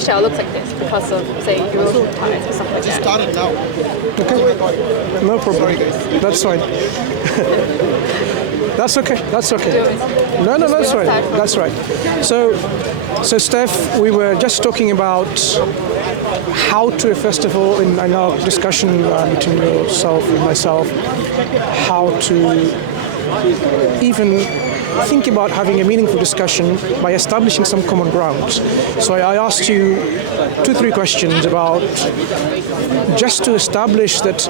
seashell looks like this because of, say, erosion tides or something like that. Started now. Okay, no problem. Sorry, guys. That's fine. That's okay. That's okay. No, that's right. That's right. So Steph, we were just talking about how to, first of all, in our discussion between yourself and myself, how to even think about having a meaningful discussion by establishing some common ground. So I asked you 2-3 questions about just to establish that,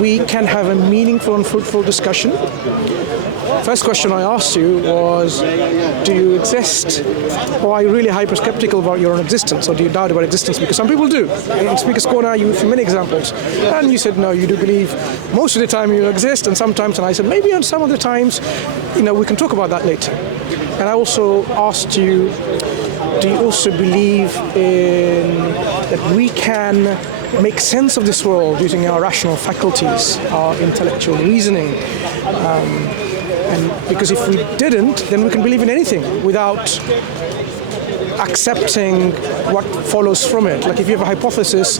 we can have a meaningful and fruitful discussion. First question I asked you was, do you exist? Or are you really hyper-skeptical about your own existence? Or do you doubt about existence? Because some people do. In Speaker's Corner, I used many examples. And you said, no, you do believe most of the time you exist, and sometimes, and I said, maybe on some of the times, we can talk about that later. And I also asked you, do you also believe in that we can make sense of this world using our rational faculties, our intellectual reasoning? And because if we didn't, then we can believe in anything without accepting what follows from it. Like if you have a hypothesis,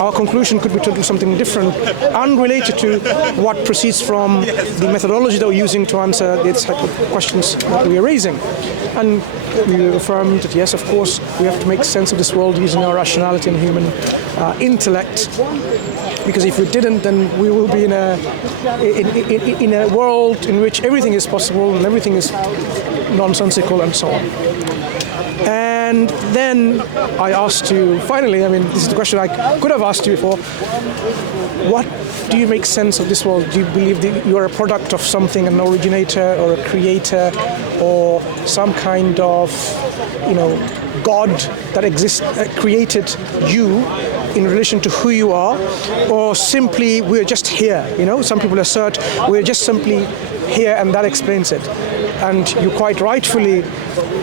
our conclusion could be to do something different, unrelated to what proceeds from the methodology that we're using to answer these type of questions that we are raising. And we affirmed that yes, of course, we have to make sense of this world using our rationality and human intellect. Because if we didn't, then we will be in a world in which everything is possible and everything is nonsensical and so on. And then I asked you, finally, this is the question I could have asked you before, what do you make sense of this world? Do you believe that you are a product of something, an originator or a creator or some kind of, God that exists, created you in relation to who you are, or simply we're just here, Some people assert we're just simply here and that explains it. And you quite rightfully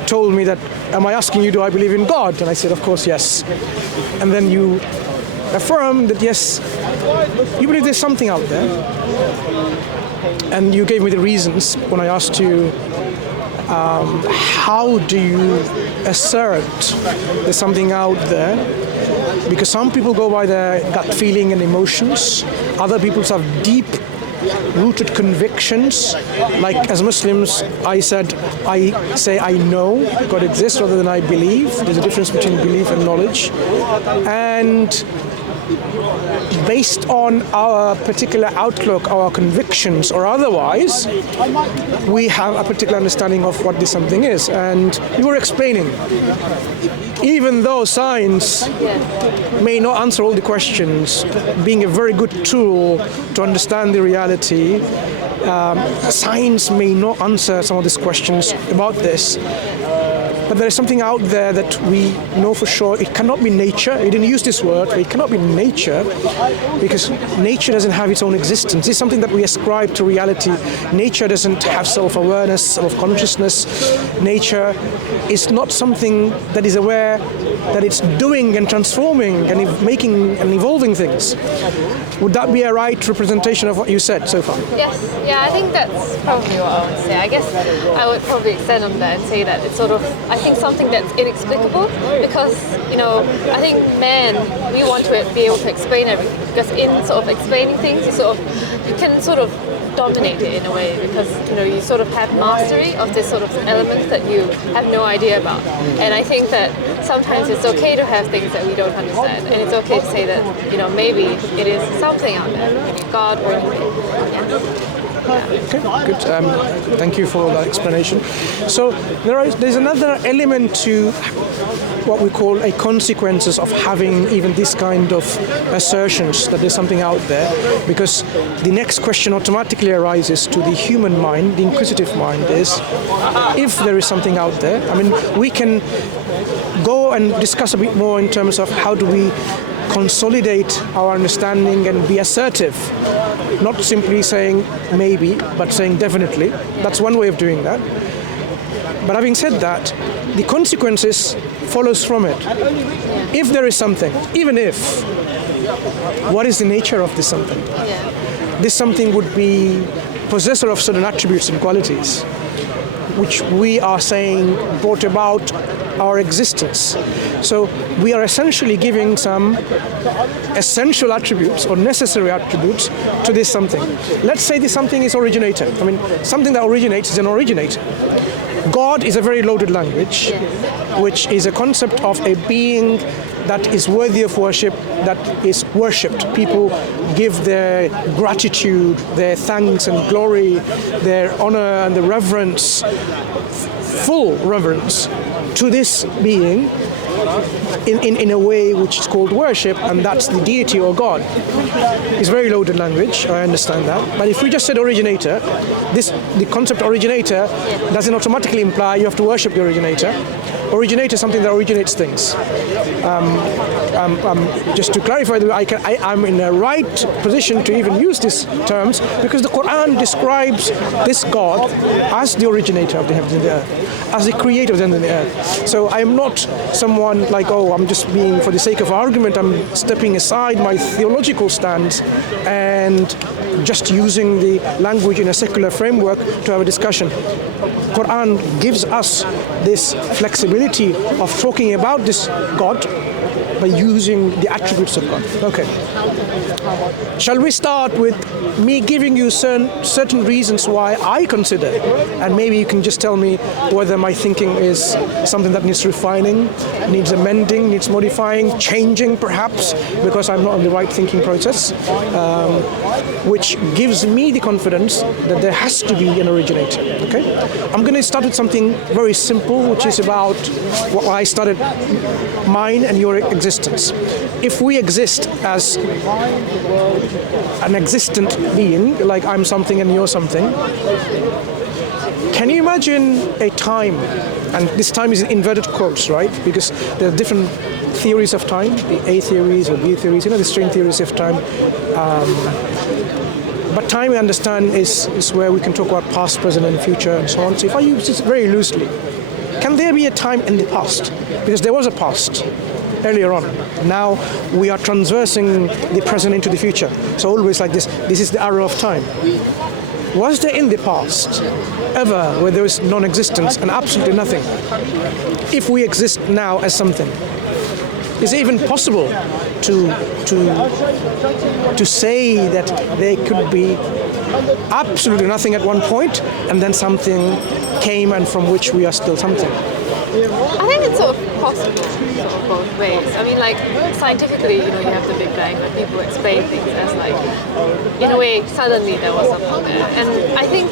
told me that, am I asking you, do I believe in God? And I said, of course, yes. And then you affirmed that, yes, you believe there's something out there. And you gave me the reasons when I asked you, how do you assert there's something out there? Because some people go by their gut feeling and emotions. Other people have deep-rooted convictions. Like as Muslims, I say I know God exists rather than I believe. There's a difference between belief and knowledge. And based on our particular outlook, our convictions or otherwise, we have a particular understanding of what this something is. And you were explaining, even though science may not answer all the questions, being a very good tool to understand the reality, science may not answer some of these questions about this. But there is something out there that we know for sure. It cannot be nature. We didn't use this word, but it cannot be nature because nature doesn't have its own existence. It's something that we ascribe to reality. Nature doesn't have self-awareness, self-consciousness. Nature is not something that is aware that it's doing and transforming and making and evolving things. Would that be a right representation of what you said so far? Yes. Yeah, I think that's probably what I would say. I guess I would probably extend on that and say that it's sort of, I think something that's inexplicable because, I think we want to be able to explain everything because in sort of explaining things, you can sort of dominate it in a way because, you sort of have mastery of this sort of elements that you have no idea about. And I think that sometimes it's okay to have things that we don't understand and it's okay to say that, maybe it is something out there, maybe God or anything. Yeah. Okay, good. Thank you for that explanation. So there's another element to what we call a consequences of having even this kind of assertions that there's something out there, because the next question automatically arises to the human mind, the inquisitive mind, is if there is something out there. We can go and discuss a bit more in terms of how do we consolidate our understanding and be assertive. Not simply saying maybe, but saying definitely. That's one way of doing that. But having said that, the consequences follows from it. If there is something, even if, what is the nature of this something? This something would be possessor of certain attributes and qualities. which we are saying brought about our existence. So we are essentially giving some essential attributes or necessary attributes to this something. Let's say this something is originator. I mean, something that originates is an originator. God is a very loaded language, which is a concept of a being that is worthy of worship, that is worshipped. People give their gratitude, their thanks and glory, their honor and the reverence, full reverence to this being in a way which is called worship, and that's the deity or God. It's very loaded language, I understand that. But if we just said originator, the concept originator doesn't automatically imply you have to worship the originator. Originator is something that originates things. Just to clarify, I'm in the right position to even use these terms because the Quran describes this God as the originator of the heavens and the earth, as the creator of the heavens and the earth. So I'm not someone like, oh, I'm just being, for the sake of argument, I'm stepping aside my theological stance and just using the language in a secular framework to have a discussion. Quran gives us this flexibility of talking about this God by using the attributes of God. Okay. Shall we start with me giving you certain reasons why I consider, and maybe you can just tell me whether my thinking is something that needs refining, needs amending, needs modifying, changing perhaps, because I'm not in the right thinking process, which gives me the confidence that there has to be an originator. Okay? I'm going to start with something very simple, which is about what I started, mine and your existence. If we exist as an existent being, like I'm something and you're something, can you imagine a time, and this time is in inverted quotes, right? Because there are different theories of time, the A theories or B theories, the string theories of time. But time, we understand, is where we can talk about past, present, and future, and so on. So if I use this very loosely, can there be a time in the past? Because there was a past earlier on. Now we are transversing the present into the future. So always like this. This is the arrow of time. Was there in the past ever where there was non-existence and absolutely nothing? If we exist now as something, is it even possible to say that there could be absolutely nothing at one point and then something came and from which we are still something? I think it's sort of possible, sort of both ways. I mean, like, scientifically, you have the Big Bang, where people explain things as, like, in a way, suddenly there was something there. And I think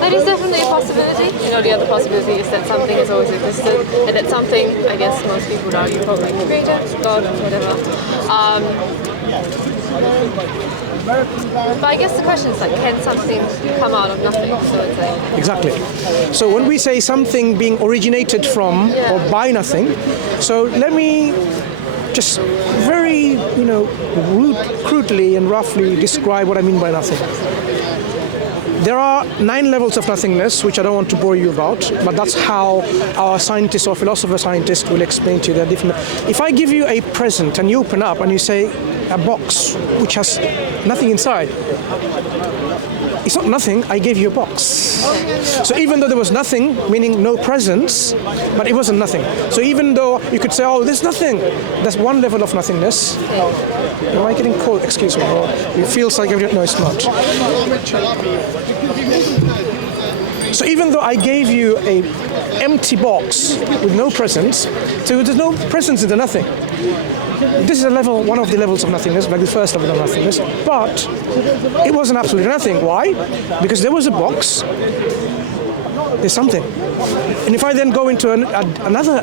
that is definitely a possibility. The other possibility is that something has always existed, and that something, I guess most people would argue, probably creator, God, whatever. But I guess the question is, like, can something come out of nothing? So it's like... Exactly. So when we say something being originated from or by nothing, so let me just very, crudely and roughly describe what I mean by nothing. There are 9 levels of nothingness, which I don't want to bore you about, but that's how our scientists or philosopher scientists will explain to you. They're different. If I give you a present and you open up and you say a box which has nothing inside, it's not nothing, I gave you a box. So even though there was nothing, meaning no presence, but it wasn't nothing. So even though you could say, oh, there's nothing, that's one level of nothingness. Am I getting cold? Excuse me. Or it feels like everything. No, it's not. So even though I gave you a empty box with no presence, so there's no presence in the nothing. This is one of the levels of nothingness, like the first level of nothingness, but it wasn't absolutely nothing. Why? Because there was a box, there's something. And if I then go into another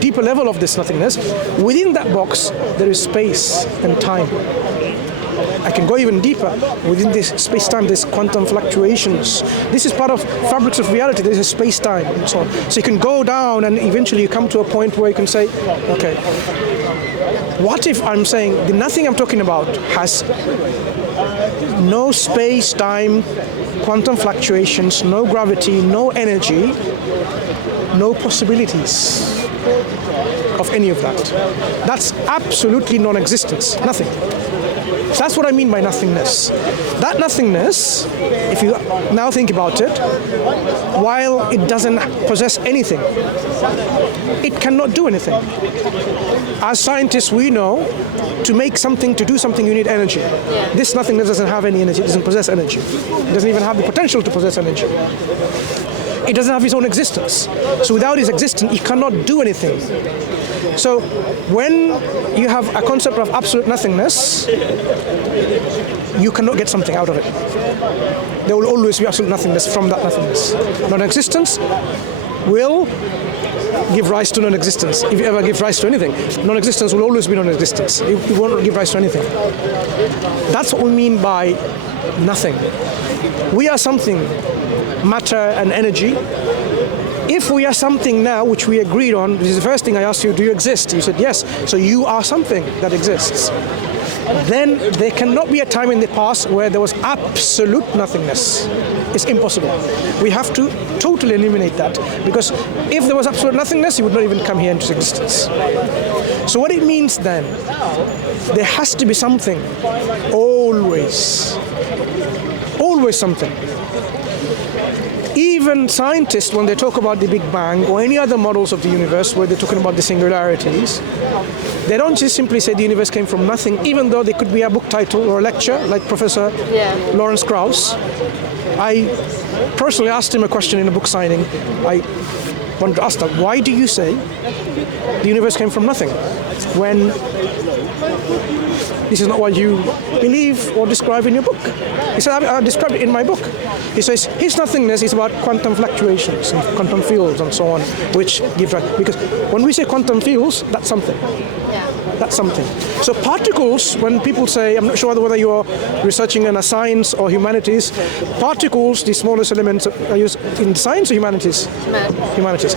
deeper level of this nothingness, within that box there is space and time. I can go even deeper. Within this space-time, there's quantum fluctuations. This is part of fabrics of reality. There's a space-time and so on. So you can go down and eventually you come to a point where you can say, okay, what if I'm saying the nothing I'm talking about has no space-time, quantum fluctuations, no gravity, no energy, no possibilities of any of that. That's absolutely non-existence, nothing. So that's what I mean by nothingness. That nothingness, if you now think about it, while it doesn't possess anything, it cannot do anything. As scientists, we know to make something, to do something, you need energy. This nothingness doesn't have any energy, it doesn't possess energy. It doesn't even have the potential to possess energy. It doesn't have its own existence. So without its existence, it cannot do anything. So when you have a concept of absolute nothingness, you cannot get something out of it. There will always be absolute nothingness from that nothingness. Non-existence will give rise to non-existence. If you ever give rise to anything, non-existence will always be non-existence. It won't give rise to anything. That's what we mean by nothing. We are something, matter and energy. If we are something now, which we agreed on, this is the first thing I asked you, do you exist? You said yes. So you are something that exists. Then there cannot be a time in the past where there was absolute nothingness. It's impossible. We have to totally eliminate that, because if there was absolute nothingness, it would not even come here into existence. So what it means then, there has to be something, always something. Even scientists, when they talk about the Big Bang or any other models of the universe where they're talking about the singularities, they don't just simply say the universe came from nothing, even though there could be a book title or a lecture, like Professor Lawrence Krauss. I personally asked him a question in a book signing. I wanted to ask him, why do you say the universe came from nothing, when this is not what you believe or describe in your book? He said, I described it in my book. He says, his nothingness is about quantum fluctuations and quantum fields and so on, which give rise, because when we say quantum fields, that's something. That's something. So particles, when people say, I'm not sure whether you're researching in a science or humanities, particles, the smallest elements are used in science or humanities? Humanities.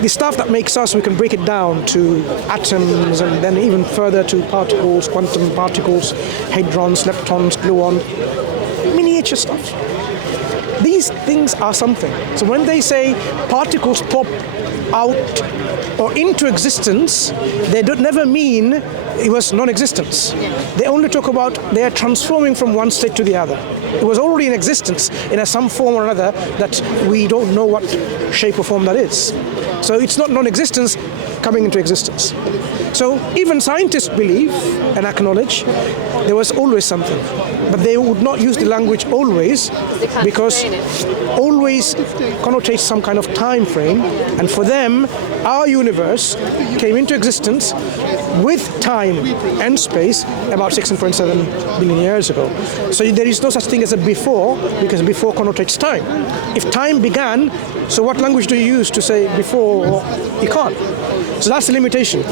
The stuff that makes us, we can break it down to atoms and then even further to particles, quantum particles, hadrons, leptons, gluon, miniature stuff. These things are something. So when they say particles pop out or into existence, they don't never mean it was non-existence. They only talk about they are transforming from one state to the other. It was already in existence in some form or another that we don't know what shape or form that is. So it's not non-existence coming into existence. So even scientists believe and acknowledge there was always something. But they would not use the language always, because always connotates some kind of time frame, and for them our universe came into existence with time and space about 16.7 billion years ago. So there is no such thing as a before, because before connotates time. If time began, so what language do you use to say before? You can't. So that's the limitation.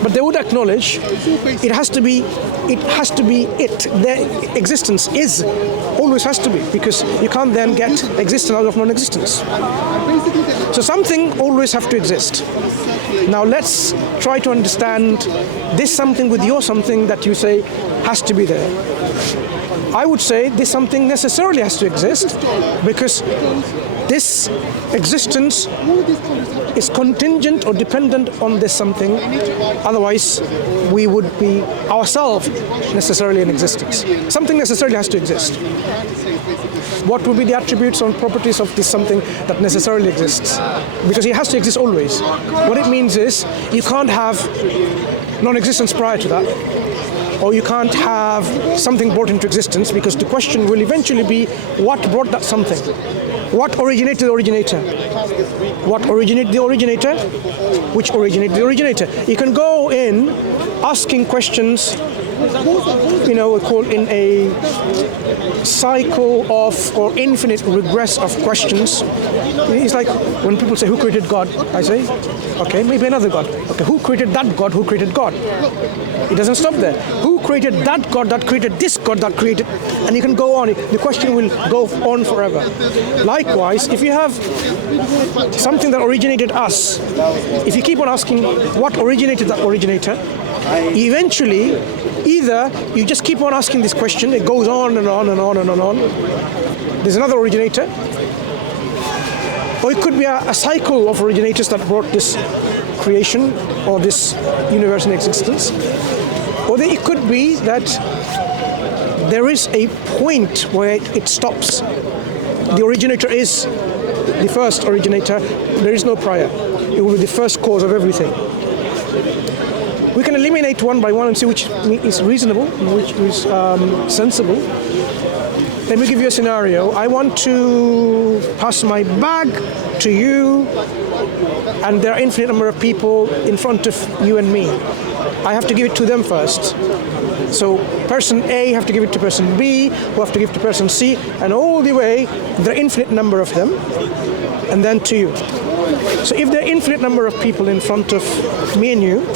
But they would acknowledge it has to be it. Their existence is, always has to be, because you can't then get existence out of non-existence. So something always have to exist. Now let's try to understand this something with your something that you say has to be there. I would say this something necessarily has to exist, because this existence is contingent or dependent on this something. Otherwise, we would be ourselves necessarily in existence. Something necessarily has to exist. What would be the attributes or properties of this something that necessarily exists? Because it has to exist always. What it means is you can't have non-existence prior to that, or you can't have something brought into existence, because the question will eventually be what brought that something? What originated the originator? What originated the originator? Which originated the originator? You can go in asking questions, we call in a cycle of or infinite regress of questions. It's like when people say, who created God? I say, okay, maybe another God. Okay, who created that God? Who created God? It doesn't stop there. Who created that God that created this God that created? And you can go on. The question will go on forever. Likewise, if you have something that originated us, if you keep on asking what originated that originator, eventually, either you just keep on asking this question, it goes on and on and on and on. There's another originator. Or it could be a cycle of originators that brought this creation or this universe in existence. Or it could be that there is a point where it stops. The originator is the first originator. There is no prior. It will be the first cause of everything. We can eliminate one by one and see which is reasonable and which is sensible. Let me give you a scenario. I want to pass my bag to you, and there are infinite number of people in front of you and me. I have to give it to them first. So person A have to give it to person B, who have to give it to person C, and all the way, there are infinite number of them, and then to you. So if there are infinite number of people in front of me and you,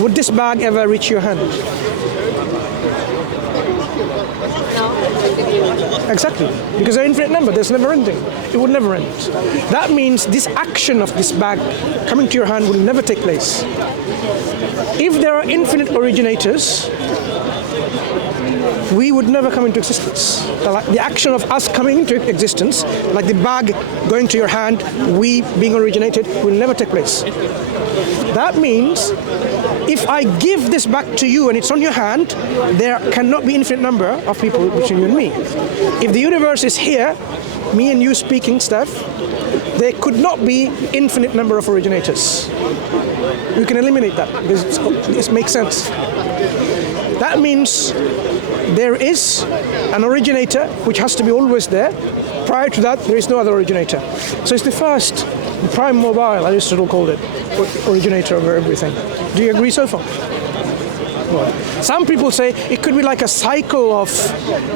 would this bag ever reach your hand? Exactly, because they're infinite number, there's never ending. It would never end. That means this action of this bag coming to your hand will never take place. If there are infinite originators, we would never come into existence. The action of us coming into existence, like the bag going to your hand, we being originated, will never take place. That means if I give this back to you and it's on your hand, there cannot be infinite number of people between you and me. If the universe is here, me and you speaking, Steph, there could not be infinite number of originators. We can eliminate that because this makes sense. That means there is an originator which has to be always there. Prior to that, there is no other originator. So it's the first, the prime mobile, Aristotle called it, originator over everything. Do you agree so far? Well, some people say it could be like a cycle of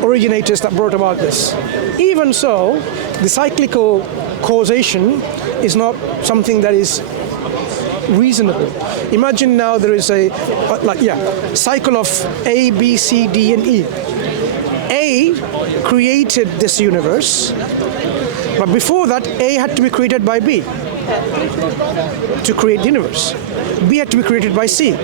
originators that brought about this. Even so, the cyclical causation is not something that is reasonable. Imagine now there is a cycle of A, B, C, D, and E. A created this universe, but before that, A had to be created by B to create the universe. B had to be created by C,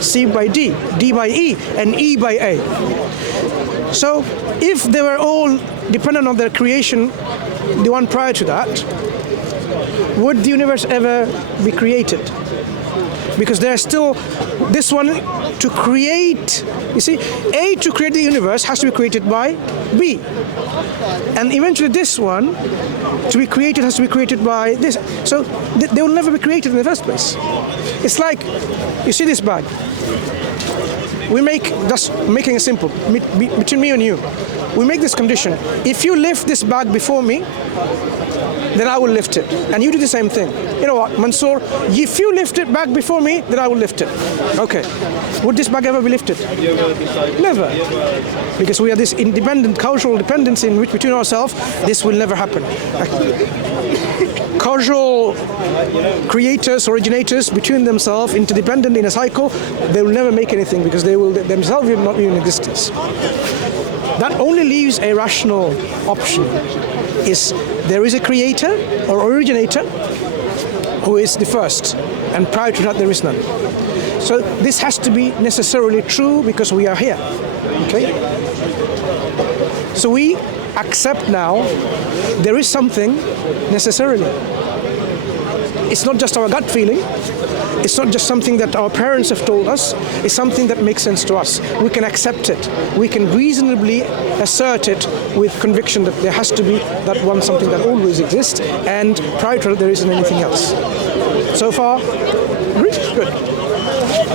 C by D, D by E, and E by A. So if they were all dependent on their creation, the one prior to that, would the universe ever be created? Because there's still this one to create, you see, A to create the universe has to be created by B. And eventually this one to be created has to be created by this. So they will never be created in the first place. It's like, you see this bag. We make, just making it simple, between me and you, we make this condition. If you lift this bag before me, then I will lift it. And you do the same thing. You know what, Mansur, if you lift it back before me, then I will lift it. Okay. Would this bag ever be lifted? Never. Because we are this independent, cultural dependency in which between ourselves, this will never happen. Causal creators, originators, between themselves, interdependent in a cycle, they will never make anything because they will themselves will not be in existence. That only leaves a rational option. Is there is a creator or originator who is the first, and prior to that there is none. So this has to be necessarily true because we are here. Okay? So we accept now there is something necessarily. It's not just our gut feeling. It's not just something that our parents have told us. It's something that makes sense to us. We can accept it. We can reasonably assert it with conviction that there has to be that one something that always exists, and prior to it there isn't anything else. So far, agree? Good.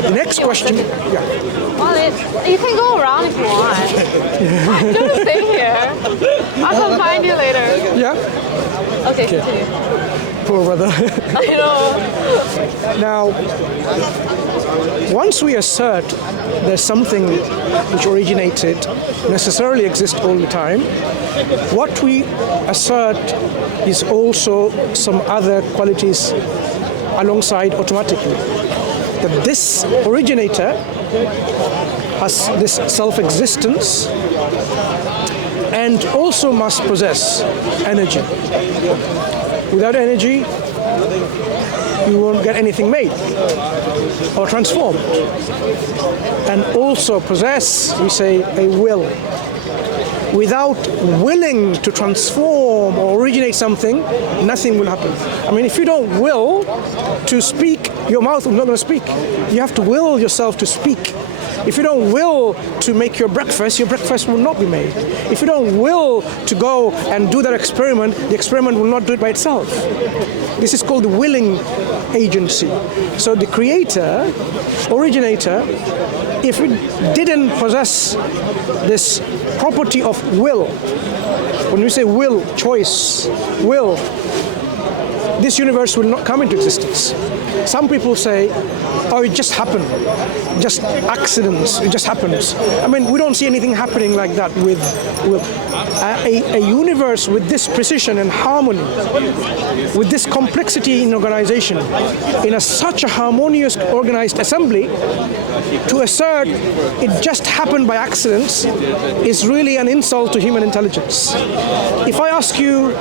The next question. Yeah. Well, you can go around if you want. Don't stay here. I'll come find you later. Yeah? Okay, continue. Poor brother. I know. Now, once we assert there's something which originated, necessarily exists all the time, what we assert is also some other qualities alongside automatically. That this originator has this self-existence and also must possess energy. Without energy, you won't get anything made or transformed. And also possess, we say, a will. Without willing to transform or originate something, nothing will happen. I mean, if you don't will to speak, your mouth is not going to speak. You have to will yourself to speak. If you don't will to make your breakfast will not be made. If you don't will to go and do that experiment, the experiment will not do it by itself. This is called the willing agency. So the creator, originator, if it didn't possess this property of will, when we say will, choice, will, this universe will not come into existence. Some people say, oh, it just happened, just accidents, it just happens. I mean, we don't see anything happening like that with a universe with this precision and harmony, with this complexity in organization, in such a harmonious organized assembly. To assert it just happened by accidents is really an insult to human intelligence. If I ask you,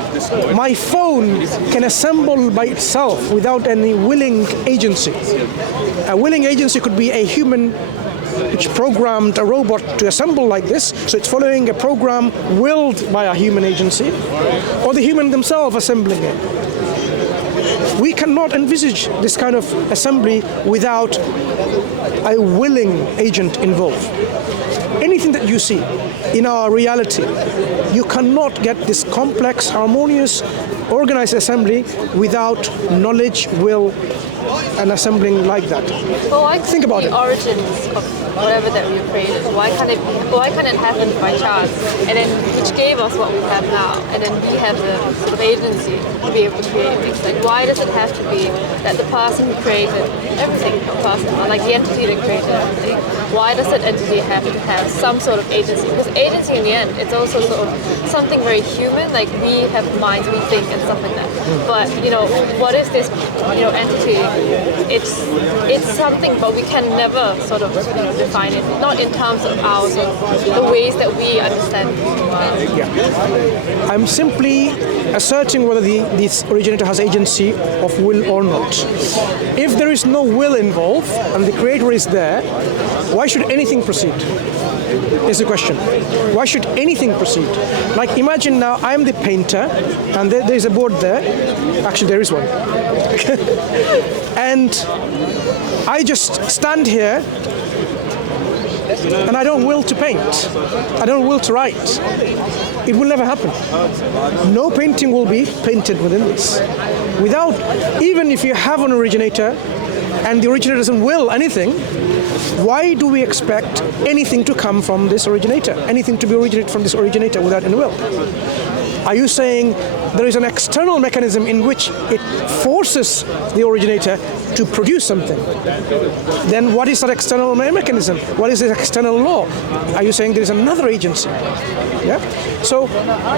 my phone can assemble by itself without any willing agency. A willing agency could be a human which programmed a robot to assemble like this, so it's following a program willed by a human agency, or the human themselves assembling it. We cannot envisage this kind of assembly without a willing agent involved. Anything that you see in our reality, you cannot get this complex, harmonious, organized assembly without knowledge, will, and assembling like that. Well, why think about the origins of whatever that we created? Why can't it happen by chance? And then which gave us what we have now, and then we have the sort of agency to be able to create things. Like, why does it have to be that the person who created everything, or like the entity that created everything, why does that entity have to have some sort of agency? Because agency in the end, it's also sort of something very human, like we have minds, we think and stuff like that. But what is this entity? It's something, but we can never sort of define it, not in terms of our sort of the ways that we understand the world. Yeah. I'm simply asserting whether this originator has agency of will or not. If there is no will involved and the creator is there, why should anything proceed? Is the question. Why should anything proceed? Like, imagine now I'm the painter and there's a board there. Actually, there is one. And I just stand here and I don't will to paint. I don't will to write. It will never happen. No painting will be painted within this. Without, even if you have an originator and the originator doesn't will anything, why do we expect anything to come from this originator? Anything to be originated from this originator without any will? Are you saying there is an external mechanism in which it forces the originator to produce something? Then what is that external mechanism? What is this external law? Are you saying there is another agency? Yeah. So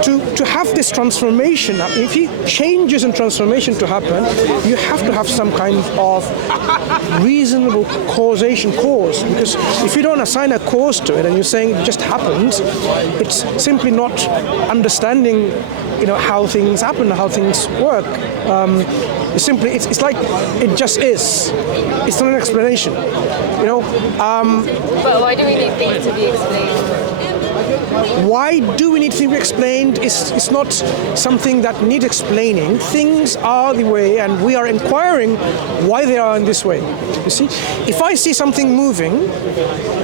to have this transformation, if changes and transformation to happen, you have to have some kind of reasonable cause, because if you don't assign a cause to it and you're saying it just happened, it's simply not understanding how things happen, how things work. It's like it just is. It's not an explanation. But why do we need things to be explained? Why do we need to be explained? It's not something that needs explaining. Things are the way, and we are inquiring why they are in this way. You see, if I see something moving,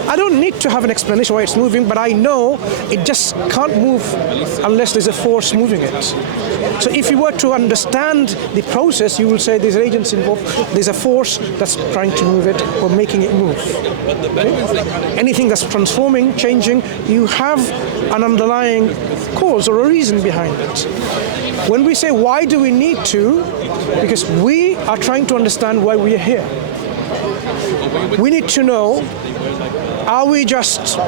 I don't need to have an explanation why it's moving, but I know it just can't move unless there's a force moving it. So if you were to understand the process, you will say there's an agency involved, there's a force that's trying to move it or making it move. Okay? Anything that's transforming, changing, you have an underlying cause or a reason behind it. When we say why do we need to, because we are trying to understand why we are here. We need to know, are we just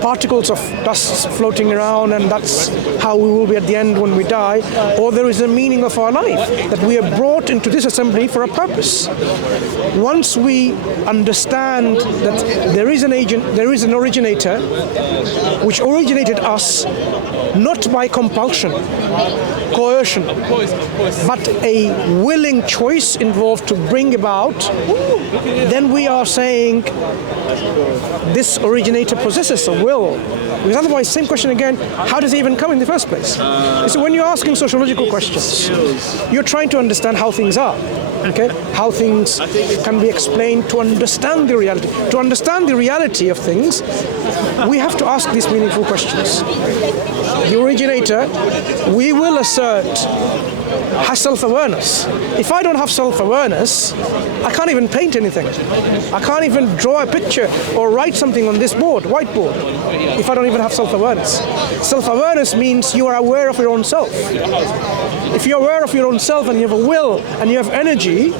particles of dust floating around and that's how we will be at the end when we die? Or there is a meaning of our life, that we are brought into this assembly for a purpose. Once we understand that there is an agent, there is an originator, which originated us not by compulsion, coercion, but a willing choice involved to bring about, then we are saying this this originator possesses a will? Because otherwise, same question again, how does it even come in the first place? So when you're asking sociological questions, you're trying to understand how things are. Okay, how things can be explained to understand the reality. To understand the reality of things, we have to ask these meaningful questions. The originator, we will assert, has self-awareness. If I don't have self-awareness, I can't even paint anything. I can't even draw a picture or write something on this whiteboard, if I don't even have self-awareness. Self-awareness means you are aware of your own self. If you're aware of your own self and you have a will and you have energy,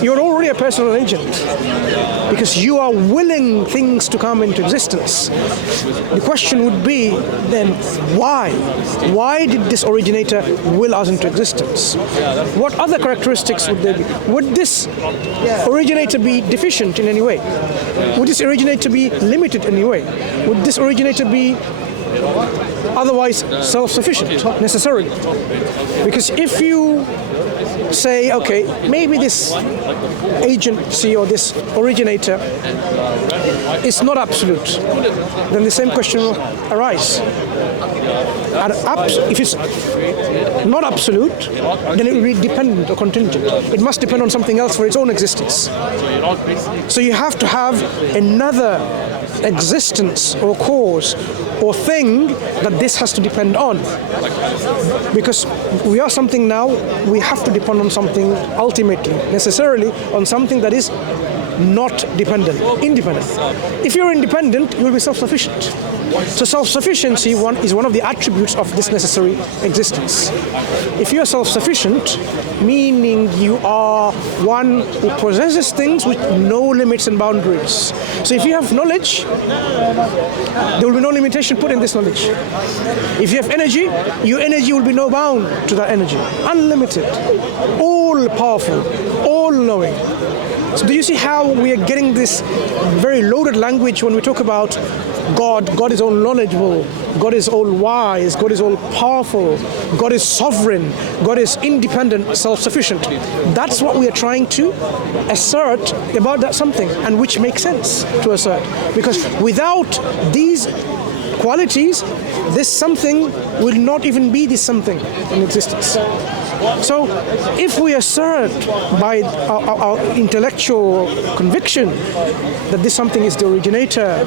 you're already a personal agent because you are willing things to come into existence. The question would be then, why? Why did this originator will us into existence? What other characteristics would there be? Would this originator be deficient in any way? Would this originator be limited in any way? Would this originator be otherwise self-sufficient, necessarily? Because if you say, okay, maybe this agency or this originator is not absolute, then the same question will arise. And if it's not absolute, then it will be dependent or contingent. It must depend on something else for its own existence. So you have to have another existence or cause or thing that this has to depend on. Because we are something now, we have to depend on something ultimately, necessarily on something that is not dependent, independent. If you're independent, you will be self-sufficient. So self-sufficiency is one of the attributes of this necessary existence. If you are self-sufficient, meaning you are one who possesses things with no limits and boundaries. So if you have knowledge, there will be no limitation put in this knowledge. If you have energy, your energy will be no bound to that energy. Unlimited, all powerful, all knowing. So do you see how we are getting this very loaded language when we talk about God? God is all knowledgeable, God is all wise, God is all powerful, God is sovereign, God is independent, self-sufficient. That's what we are trying to assert about that something, and which makes sense to assert. Because without these qualities, this something will not even be this something in existence. So if we assert by our intellectual conviction that this something is the originator,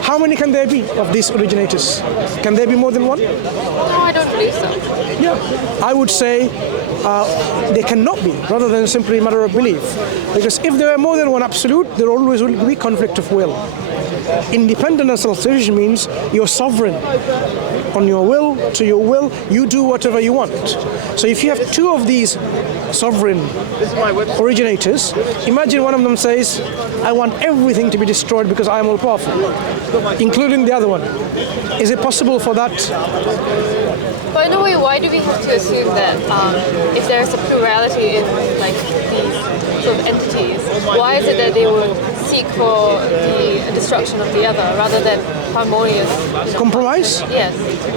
how many can there be of these originators? Can there be more than one? No, I don't believe so. Yeah, I would say they cannot be, rather than simply a matter of belief. Because if there are more than one absolute, there always will be conflict of will. Independent and self-sufficient means you're sovereign on your will, to your will, you do whatever you want. So if you have two of these sovereign originators, imagine one of them says, I want everything to be destroyed because I am all powerful, including the other one. Is it possible for that? But in a way, why do we have to assume that if there is a plurality in like these sort of entities, why is it that they would seek for the destruction of the other rather than harmonious? Compromise? Yes.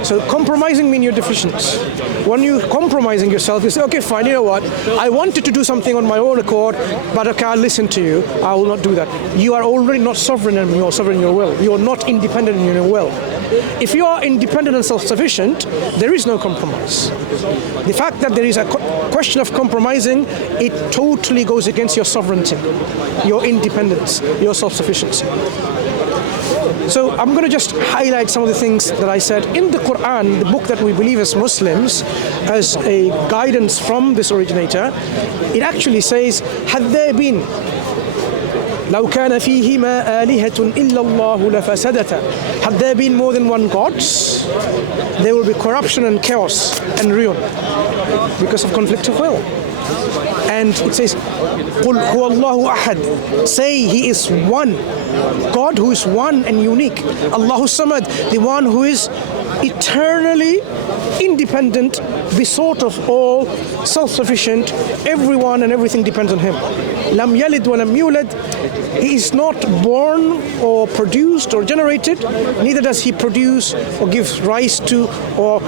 So compromising means you're deficient. When you're compromising yourself, you say, okay, fine, you know what? I wanted to do something on my own accord, but okay, I'll listen to you. I will not do that. You are already not sovereign in your will. You are not independent in your will. If you are independent and self-sufficient, there is no compromise. The fact that there is a question of compromising, it totally goes against your sovereignty, your independence, your self-sufficiency. So I'm going to just highlight some of the things that I said. In the Quran, the book that we believe as Muslims, as a guidance from this originator, it actually says, had there been لو كان فيهما آلهة إلا الله لفسدتا. Had there been more than one God, there will be corruption and chaos and ruin because of conflict of will. And it says, قُلْ هُوَ اللَّهُ أَحَدٌ. Say He is one. God who is one and unique. Allahu Samad, the one who is eternally independent, besought of all, self-sufficient. Everyone and everything depends on Him. Lam yalid wa lam yulad. He is not born or produced or generated, neither does He produce or give rise to or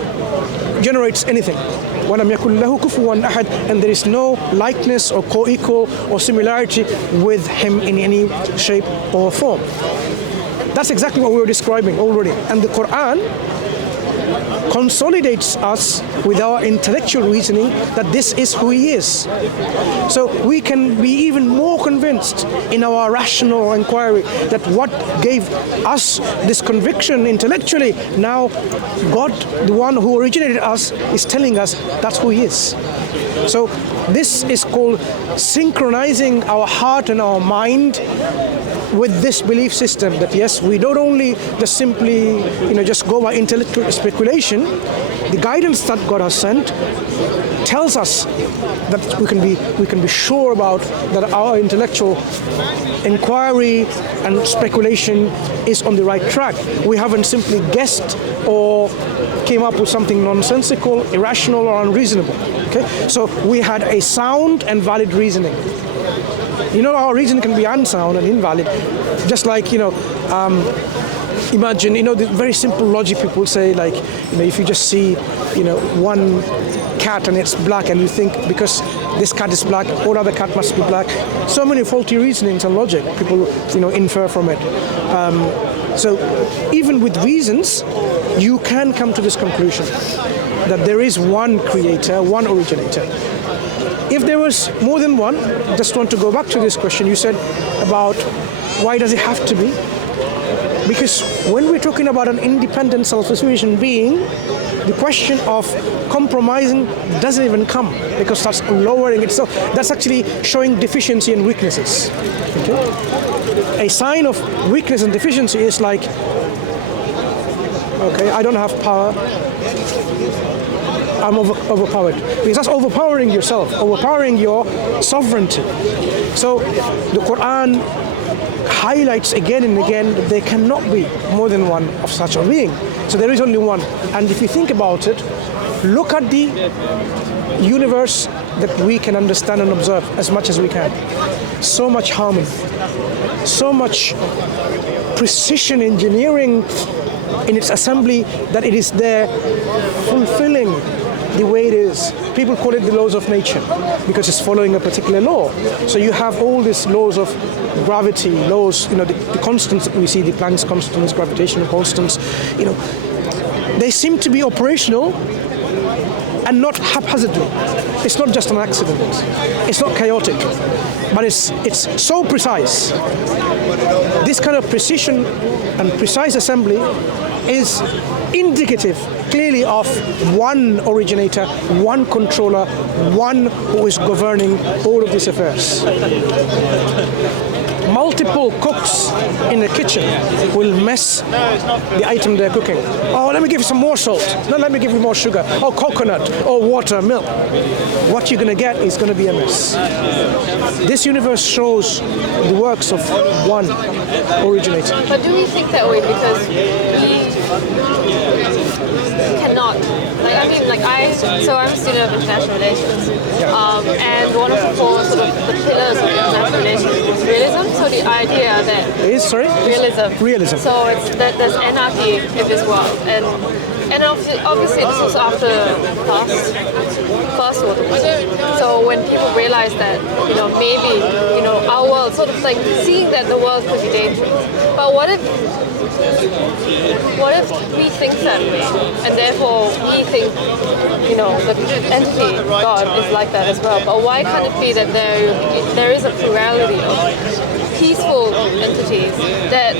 generates anything. وَلَمْ يَكُنْ لَهُ كُفُوًا أَحَدٌ. And there is no likeness or co-equal or similarity with Him in any shape or form. That's exactly what we were describing already. And the Quran consolidates us with our intellectual reasoning that this is who he is. So we can be even more convinced in our rational inquiry that what gave us this conviction intellectually, now God, the one who originated us, is telling us that's who he is. So this is called synchronizing our heart and our mind with this belief system, that yes, we don't only just simply just go by intellectual speculation. The guidance that God has sent tells us that we can be sure about that our intellectual inquiry and speculation is on the right track. We haven't simply guessed or came up with something nonsensical, irrational, or unreasonable. Okay, so we had a sound and valid reasoning. Our reason can be unsound and invalid, just like imagine the very simple logic people say, like if you just see one cat and it's black, and you think because this cat is black, all other cat must be black. So many faulty reasonings and logic people infer from it. So even with reasons, you can come to this conclusion that there is one creator, one originator. If there was more than one, just want to go back to this question you said about why does it have to be? Because when we're talking about an independent, self-sufficient being, the question of compromising doesn't even come, because that's lowering it. So that's actually showing deficiency and weaknesses. Okay? A sign of weakness and deficiency is like, okay, I don't have power, I'm overpowered. Because that's overpowering yourself, overpowering your sovereignty. So the Quran highlights again and again that there cannot be more than one of such a being. So there is only one. And if you think about it, look at the universe that we can understand and observe as much as we can. So much harmony, so much precision engineering in its assembly that it is there fulfilling the way it is. People call it the laws of nature because it's following a particular law. So you have all these laws of gravity, laws, the constants that we see, the Planck's constants, gravitational constants, they seem to be operational and not haphazardly. It's not just an accident. It's not chaotic, but it's so precise. This kind of precision and precise assembly is indicative clearly of one originator, one controller, one who is governing all of these affairs. Multiple cooks in the kitchen will mess the item they're cooking. Oh, let me give you some more salt. No, let me give you more sugar. Oh, coconut, or water, milk. What you're going to get is going to be a mess. This universe shows the works of one originator. But do we think that way because we cannot? So I'm a student of international relations, and one of the four sort of the pillars of international relations is realism. So the idea that realism. So it's that there's anarchy in this world, and obviously this was after First World War. So when people realized that maybe our world, sort of like seeing that the world could be dangerous, but what if we think that way, and therefore we think the entity God is like that as well? But why can't it be that there is a plurality of peaceful entities that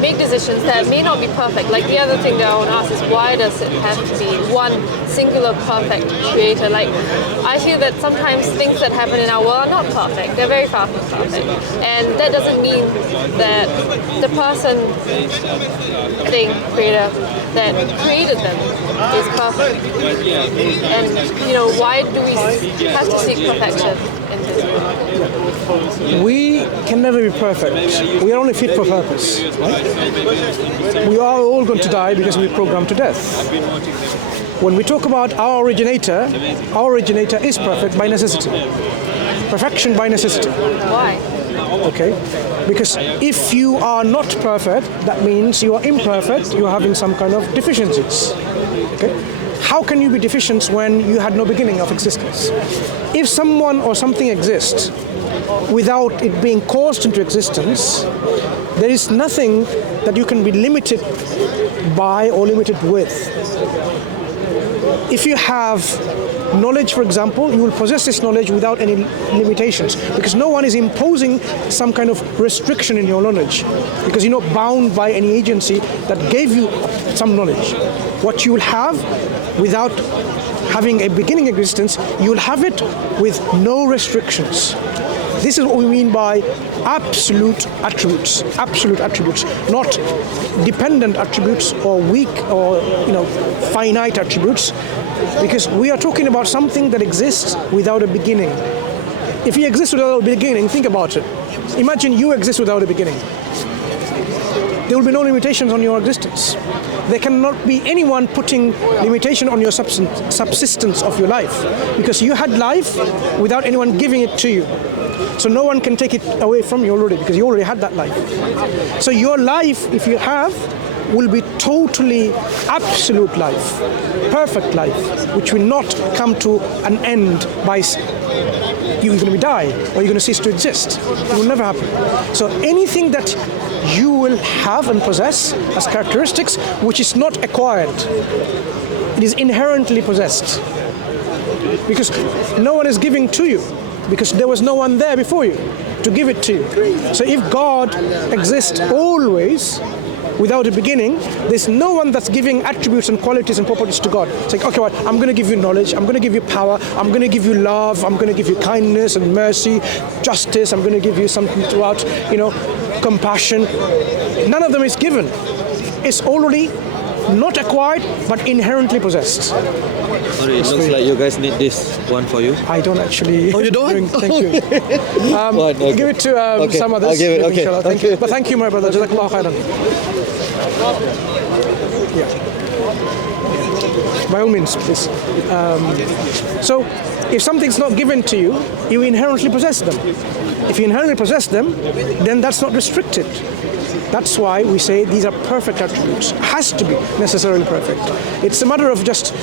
make decisions that may not be perfect? Like the other thing that I want to ask is, why does it have to be one singular perfect creator? Like, I feel that sometimes things that happen in our world are not perfect. They're very far from perfect. And that doesn't mean that the person, creator, that created them is perfect. And, why do we have to seek perfection in this world? We can never be perfect. We are only fit for purpose. Right? We are all going to die because we're programmed to death. When we talk about our originator is perfect by necessity. Perfection by necessity. Why? Okay, because if you are not perfect, that means you are imperfect, you are having some kind of deficiencies. Okay? How can you be deficient when you had no beginning of existence? If someone or something exists without it being caused into existence, There is nothing that you can be limited by or limited with. If you have knowledge, for example, you will possess this knowledge without any limitations, because no one is imposing some kind of restriction in your knowledge, because you're not bound by any agency that gave you some knowledge. What you will have without having a beginning existence, you will have it with no restrictions. This is what we mean by absolute attributes, not dependent attributes or weak or finite attributes, because we are talking about something that exists without a beginning. If you exist without a beginning, think about it. Imagine you exist without a beginning. There will be no limitations on your existence. There cannot be anyone putting limitation on your subsistence of your life, because you had life without anyone giving it to you. So no one can take it away from you already, because you already had that life. So your life, if you have, will be totally absolute life, perfect life, which will not come to an end by you're going to die or you're going to cease to exist. It will never happen. So anything that you will have and possess as characteristics, which is not acquired, it is inherently possessed, because no one is giving to you, because there was no one there before you to give it to you. So if God exists always without a beginning, there's no one that's giving attributes and qualities and properties to God. It's like, okay, well, I'm going to give you knowledge, I'm going to give you power, I'm going to give you love, I'm going to give you kindness and mercy, justice, I'm going to give you something throughout, compassion. None of them is given. It's already not acquired, but inherently possessed. Sorry, it looks like you guys need this one for you. I don't actually. Oh, you don't? Thank you. Okay. Give it to Okay. some others. I'll give it. Maybe, Okay. inshallah. Thank you. But thank you, my brother. Jazakallah khairan. Yeah. By all means, please. So, if something's not given to you, you inherently possess them. If you inherently possess them, then that's not restricted. That's why we say these are perfect attributes. Has to be necessarily perfect. It's a matter of just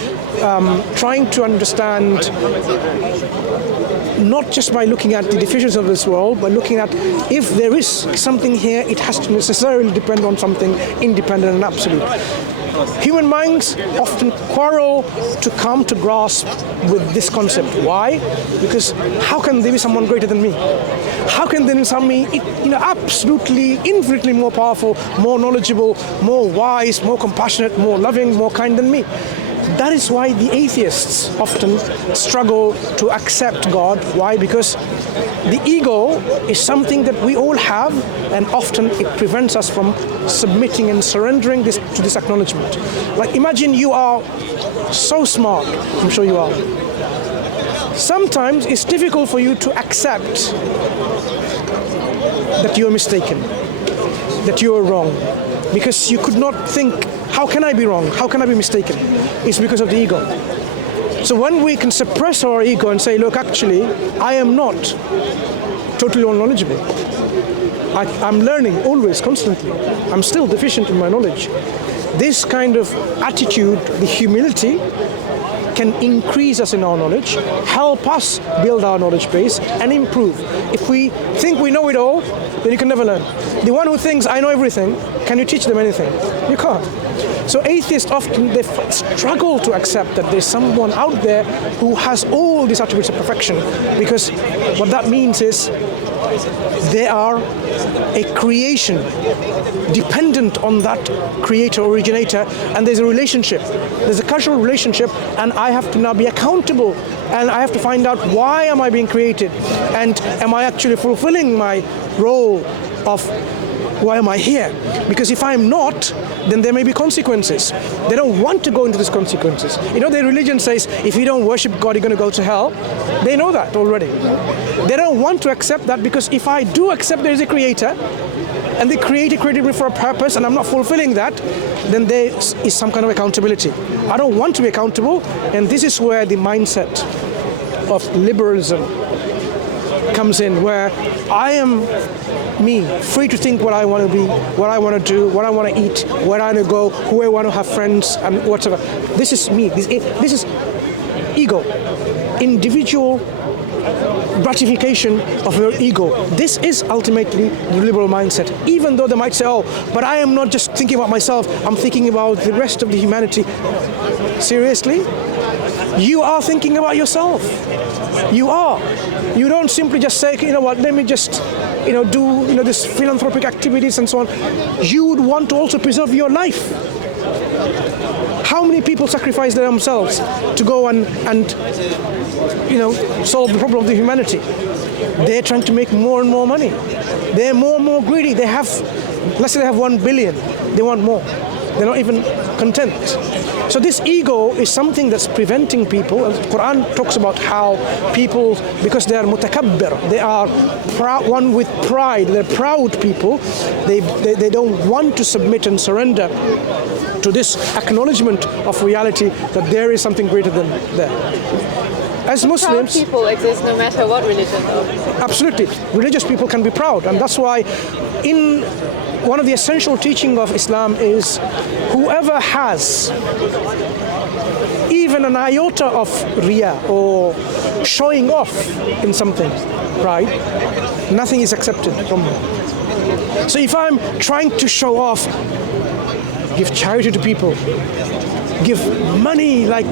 trying to understand, not just by looking at the deficiencies of this world, but looking at if there is something here, it has to necessarily depend on something independent and absolute. Human minds often quarrel to come to grasp with this concept. Why? Because how can there be someone greater than me? How can there be someone absolutely, infinitely more powerful, more knowledgeable, more wise, more compassionate, more loving, more kind than me? That is why the atheists often struggle to accept God. Why? Because the ego is something that we all have, and often it prevents us from submitting and surrendering to this acknowledgement. Like, imagine you are so smart, I'm sure you are. Sometimes it's difficult for you to accept that you are mistaken, that you are wrong, because you could not think, how can I be wrong? How can I be mistaken? It's because of the ego. So when we can suppress our ego and say, look, actually, I am not totally unknowledgeable. I'm learning always, constantly. I'm still deficient in my knowledge. This kind of attitude, the humility, can increase us in our knowledge, help us build our knowledge base, and improve. If we think we know it all, then you can never learn. The one who thinks, I know everything, can you teach them anything? You can't. So atheists often, they struggle to accept that there's someone out there who has all these attributes of perfection, because what that means is they are a creation dependent on that creator, originator, and there's a relationship. There's a causal relationship, and I have to now be accountable, and I have to find out, why am I being created, and am I actually fulfilling my role of why am I here? Because if I'm not, then there may be consequences. They don't want to go into these consequences. Their religion says, if you don't worship God, you're going to go to hell. They know that already. They don't want to accept that, because if I do accept there is a creator, and the creator created me for a purpose, and I'm not fulfilling that, then there is some kind of accountability. I don't want to be accountable, and this is where the mindset of liberalism comes in, where I am me, free to think what I want to be, what I want to do, what I want to eat, where I want to go, who I want to have friends, and whatever. This is me. This is ego. Individual gratification of your ego. This is ultimately the liberal mindset. Even though they might say, oh, but I am not just thinking about myself, I'm thinking about the rest of the humanity. Seriously? You are thinking about yourself. You are. You don't simply just say, you know what, let me just, do, this philanthropic activities and so on. You would want to also preserve your life. How many people sacrifice themselves to go and solve the problem of the humanity? They're trying to make more and more money. They're more and more greedy. Let's say they have 1 billion. They want more. They're not even content. So this ego is something that's preventing people. And the Quran talks about how people, because they are mutakabbir, they are one with pride, they're proud people, they don't want to submit and surrender to this acknowledgement of reality that there is something greater than there. As Muslims, proud people exist no matter what religion though. Absolutely. Religious people can be proud, and that's why in one of the essential teaching of Islam is whoever has even an iota of riya or showing off in something, right? Nothing is accepted from them. So if I'm trying to show off, give charity to people, give money, like,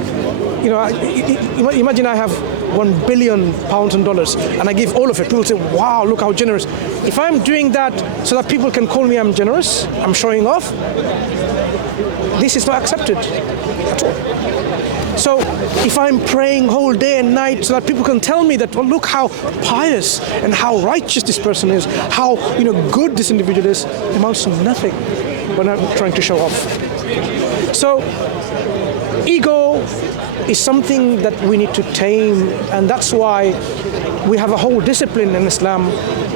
imagine I have £1 billion and dollars and I give all of it. People say, wow, look how generous. If I'm doing that so that people can call me I'm generous, I'm showing off, this is not accepted at all. So if I'm praying whole day and night so that people can tell me that, well, look how pious and how righteous this person is, how good this individual is, it amounts to nothing when I'm trying to show off. So ego is something that we need to tame, and that's why we have a whole discipline in Islam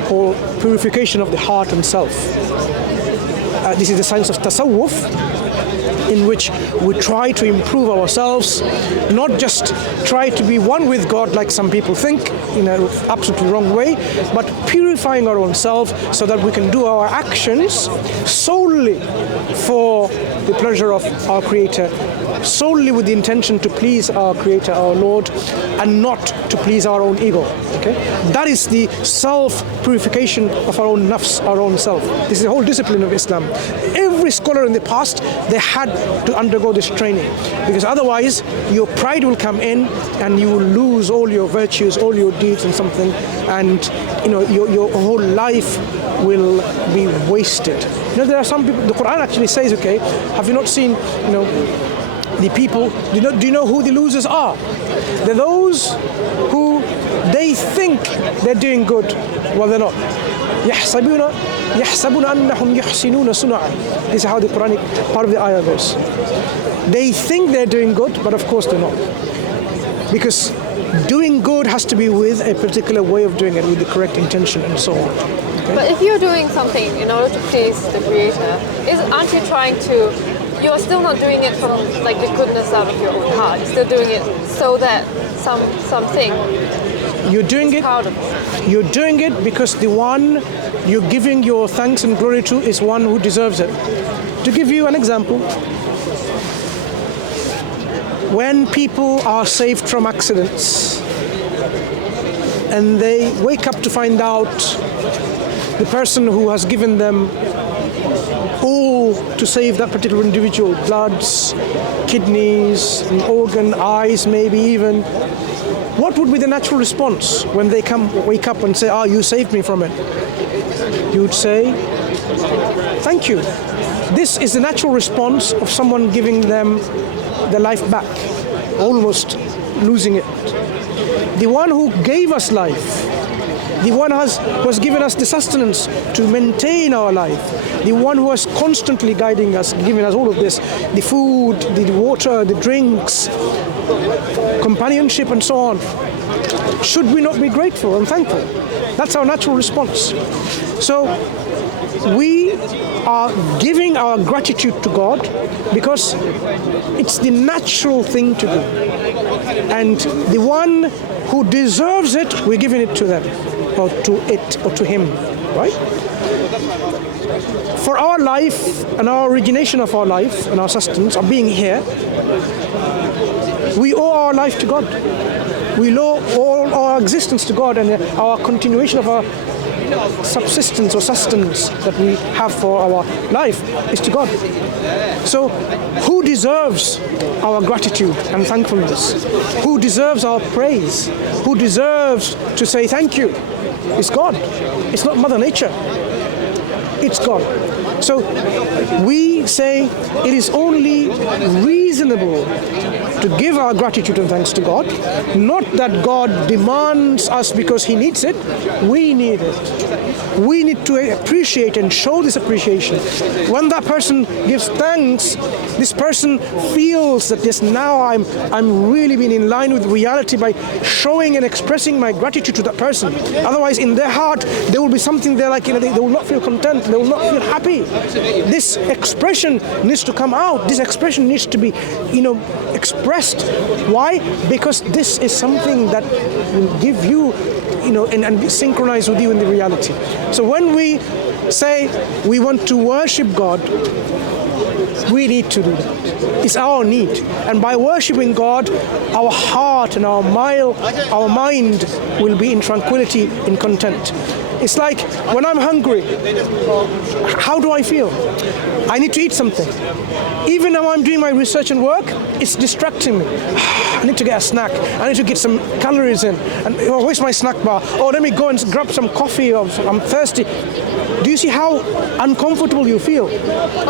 called purification of the heart and self. This is the science of tasawwuf, in which we try to improve ourselves, not just try to be one with God like some people think in an absolutely wrong way, but purifying our own self so that we can do our actions solely for the pleasure of our Creator, solely with the intention to please our Creator, our Lord, and not to please our own ego. Okay? That is the self-purification of our own nafs, our own self. This is the whole discipline of Islam. Every scholar in the past, they had to undergo this training, because otherwise your pride will come in and you will lose all your virtues, all your deeds and something, and your whole life will be wasted. There are some people, the Quran actually says, okay, have you not seen, the people, do you know who the losers are? They're those who they think they're doing good while they're not. يحسبون أنهم يحسنون صنعا. This is how the Quranic part of the ayah goes. They think they're doing good, but of course they're not. Because doing good has to be with a particular way of doing it, with the correct intention and so on. Okay? But if you're doing something in order to please the Creator, aren't you trying to? You're still not doing it from like the goodness out of your own heart. You're still doing it so that something. You're doing it. Proud of it. You're doing it because the one you're giving your thanks and glory to is one who deserves it. To give you an example, when people are saved from accidents and they wake up to find out the person who has given them all to save that particular individual, bloods, kidneys, an organ, eyes maybe even, what would be the natural response when they wake up and say, you saved me from it? You would say, thank you. This is the natural response of someone giving them their life back, almost losing it. The one who gave us life, the one who has given us the sustenance to maintain our life, the one who is constantly guiding us, giving us all of this, the food, the water, the drinks, companionship and so on. Should we not be grateful and thankful? That's our natural response. So we are giving our gratitude to God because it's the natural thing to do. And the one who deserves it, we're giving it to them, or to it, or to him, right? For our life and our origination of our life and our sustenance of being here, we owe our life to God. We owe all our existence to God, and our continuation of our subsistence or sustenance that we have for our life is to God. So who deserves our gratitude and thankfulness? Who deserves our praise? Who deserves to say thank you? It's God. It's not Mother Nature. It's God. So we say it is only reasonable to give our gratitude and thanks to God, not that God demands us because He needs it. We need it. We need to appreciate and show this appreciation. When that person gives thanks, this person feels that yes, now I'm really being in line with reality by showing and expressing my gratitude to that person. Otherwise, in their heart, there will be something there like, they will not feel content, they will not feel happy. This expression needs to come out. This expression needs to be, expressed. Why? Because this is something that will give you, and be synchronized with you in the reality. So when we say we want to worship God, we need to do that. It's our need. And by worshiping God, our heart and our mind will be in tranquility, in content. It's like when I'm hungry, how do I feel? I need to eat something. Even now I'm doing my research and work, it's distracting me. I need to get a snack. I need to get some calories in. And where's my snack bar? Oh, let me go and grab some coffee, or I'm thirsty. Do you see how uncomfortable you feel?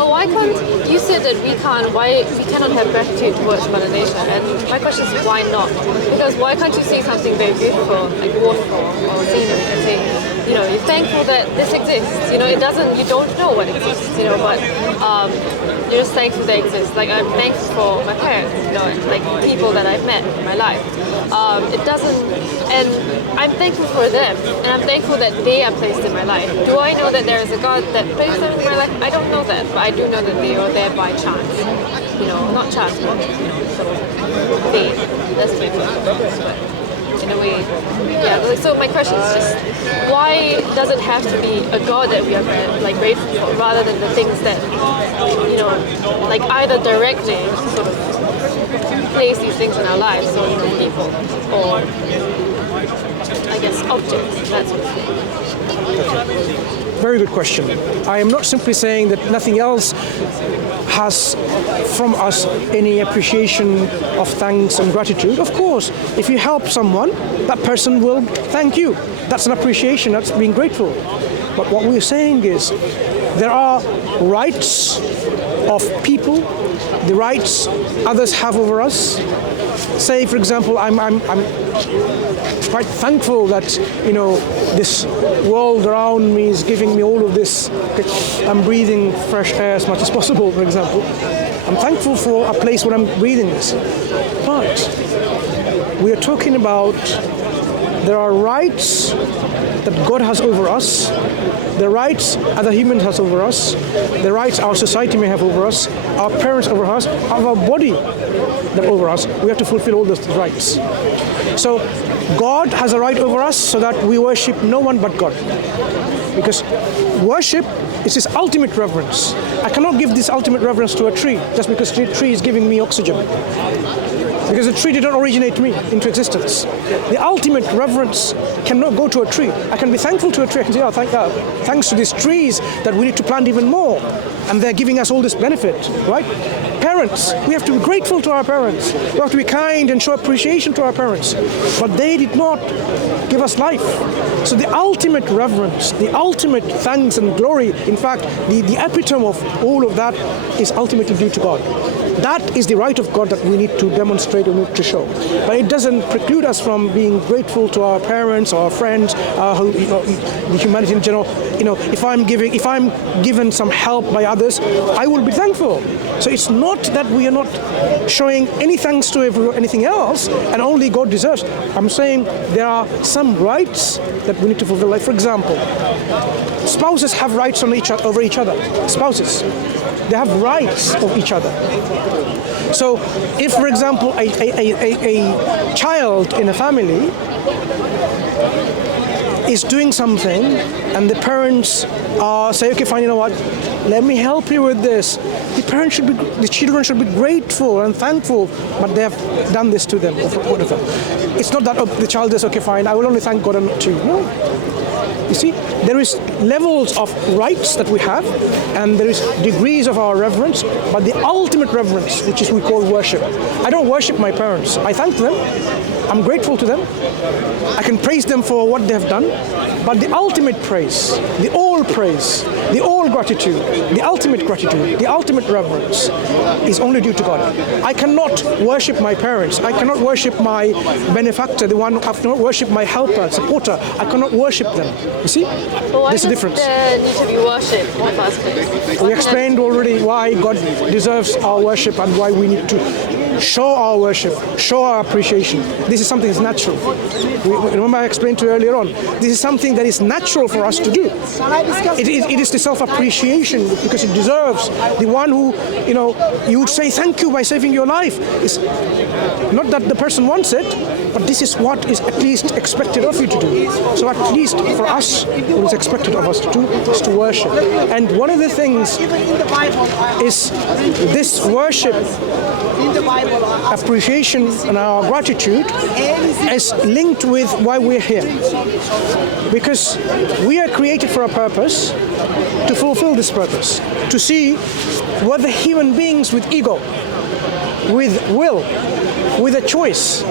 Oh, why can't, you said that we cannot have gratitude towards Mother Nature, and my question is why not? Because why can't you see something very beautiful, like waterfall or scenery, and say, you're thankful that this exists. You don't know what exists, but you're just thankful they exist. Like, I'm thankful for my parents, like people that I've met in my life. And I'm thankful for them, and I'm thankful that they are placed in my life. Do I know that there is a God that placed them in my life? I don't know that, but I do know that they are there by chance. Not chance, but sort of fate. That's my question. In a way, so my question is just, why does it have to be a God that we are grateful for, rather than the things that, like either directly sort of place these things in our lives, so people, or I guess objects, that sort of thing. Very good question. I am not simply saying that nothing else has from us any appreciation of thanks and gratitude. Of course, if you help someone, that person will thank you. That's an appreciation, that's being grateful. But what we're saying is there are rights of people, the rights others have over us. Say, for example, I'm quite thankful that this world around me is giving me all of this. I'm breathing fresh air as much as possible, for example. I'm thankful for a place where I'm breathing this. But we are talking about there are rights that God has over us, the rights other humans has over us, the rights our society may have over us, our parents over us, our body that over us. We have to fulfill all those rights. So God has a right over us so that we worship no one but God. Because worship is His ultimate reverence. I cannot give this ultimate reverence to a tree just because the tree is giving me oxygen. Because the tree did not originate me into existence. The ultimate reverence cannot go to a tree. I can be thankful to a tree. I can say, thanks to these trees that we need to plant even more. And they're giving us all this benefit, right? Parents, we have to be grateful to our parents. We have to be kind and show appreciation to our parents. But they did not give us life. So the ultimate reverence, the ultimate thanks and glory, in fact, the epitome of all of that is ultimately due to God. That is the right of God that we need to demonstrate and we need to show. But it doesn't preclude us from being grateful to our parents, or our friends, the humanity in general. If I'm given some help by others, I will be thankful. So it's not that we are not showing any thanks to anything else, and only God deserves. I'm saying there are some rights that we need to fulfill. Like, for example, spouses have rights over each other. Spouses, they have rights of each other. So if, for example, a child in a family is doing something and the parents say, okay, fine, you know what, let me help you with this. The children should be grateful and thankful, but they have done this to them, or whatever. It's not that the child is, okay, fine, I will only thank God and not you. No. You see, there is levels of rights that we have, and there is degrees of our reverence, but the ultimate reverence, which is we call worship. I don't worship my parents. I thank them. I'm grateful to them. I can praise them for what they have done, but the ultimate praise, the all gratitude, the ultimate gratitude, the ultimate reverence is only due to God. I cannot worship my parents. I cannot worship my benefactor, the one. I cannot worship my helper, supporter. I cannot worship them. You see? There's a difference. There need to be worship in the first place. We explained already why God deserves our worship and why we need to show our worship, show our appreciation. This is something that's natural. Remember I explained to you earlier on, this is something that is natural for us to do. It is the self-appreciation because it deserves. The one who, you would say thank you by saving your life. It's not that the person wants it, but this is what is at least expected of you to do. So at least for us, what is expected of us to do is to worship. And one of the things is this worship, appreciation and our gratitude is linked with why we're here. Because we are created for a purpose, to fulfill this purpose, to see whether human beings with ego, with will, with a choice,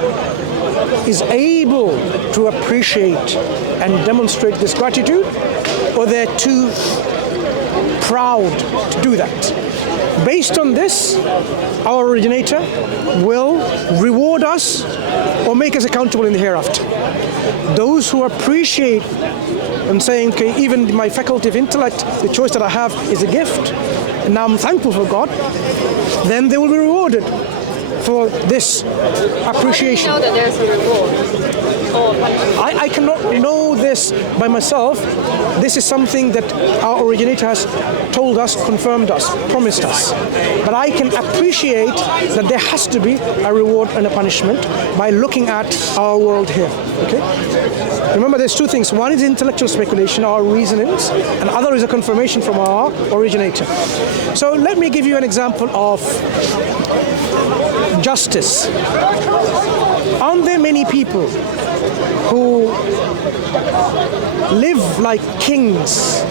is able to appreciate and demonstrate this gratitude, or they're too proud to do that. Based on this, our originator will reward us or make us accountable in the hereafter. Those who appreciate and saying, okay, even my faculty of intellect, the choice that I have is a gift, and now I'm thankful for God, then they will be rewarded for this appreciation. How do you know that there's a reward? I cannot know this by myself. This is something that our originator has told us, confirmed us, promised us. But I can appreciate that there has to be a reward and a punishment by looking at our world here. Okay? Remember, there's two things. One is intellectual speculation, our reasonings, and other is a confirmation from our originator. So let me give you an example of justice. Aren't there many people who live like kings,